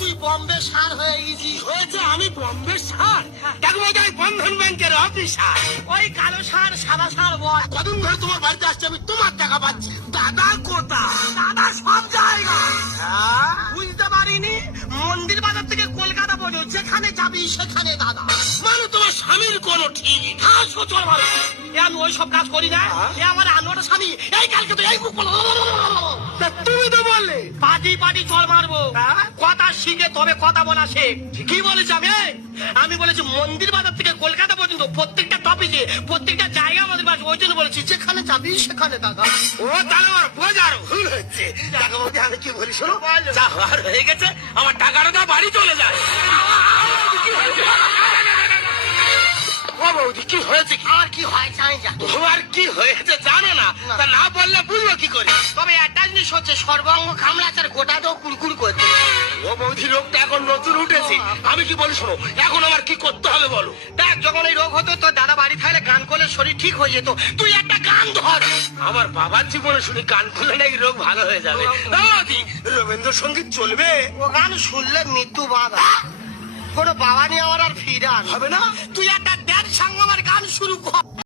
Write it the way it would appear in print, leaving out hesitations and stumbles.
তুই বম্বে সার হয়ে ইজি হয়েছে আমি বম্বে সার দেখবো আমি বন্ধন ব্যাংকের অফিসার। ওই কালো সার সাদা সার বল। কদিন ধরে তোমার বাড়িতে আসছে আমি তোমার টাকা পাচ্ছি। দাদা কোথা? দাদা সব জায়গা হ্যাঁ? বুঝতে পারিনি। মন্দির বাজার থেকে কলকাতা পর্যন্ত যেখানে যাবি সেখানে দাদা। মানে তোমার স্বামীর কোনো ঠিক নেই। হ্যাঁ সচল ভালো। আমি ওই সব কাজ করি না। এ আমার আনোয়ার স্বামী এই কালকে তো এই মুখ বলো। তা তুমি তো বললে পাটি পাটি চল মারবো। হ্যাঁ? কথা শিখে তবে কথা বলা শেখ। কি বলেছি আমি বলেছি মন্দির বাজার থেকে কলকাতা পর্যন্ত প্রত্যেকটা টপিকে প্রত্যেকটা জায়গা আমাদের বাড়ি। ওই জন্য বলেছি যেখানে যাবি সেখানে দাদা। ও তাহলে আমার বোঝার ভুল হচ্ছে। দেখো বৌদি আমি কি বলি শোনো, বলো। যা হওয়ার হয়ে গেছে আমার টাকাটা দাও, বাড়ি চলে যায়। কি হয়েছে? ও বৌদি কি হয়েছে? কি আর কি হয় জানি যা। তোমার কি হয়েছে জানো না? তা না বললে বুঝবো কি করে? তবে একটা জিনিস হচ্ছে সর্বাঙ্গ কামড়াচার গোটা তো কুড়কুড় করছে। ও বৌদি রোগটা এখন নতুন উঠেছে। আমি কি বলি শোনো, এখন আমার কি করতে হবে বলো? দেখ যখন এই রোগ হতো তোর দাদা বাড়ি থাকলে গান করলে শরীর ঠিক হয়ে যেত। তুই একটা গান ধর। আমার বাবার জীবনে শুনি গান খুলে নাকি রোগ ভালো হয়ে যাবে। বৌদি রবীন্দ্রসঙ্গীত চলবে? ও গান শুনলে মৃত্যু বাধা। কোনো বাবা নিয়ে আমার আর ফিরে হবে না? তুই একটা ড্যান্স সঙ্গ আমার গান শুরু কর।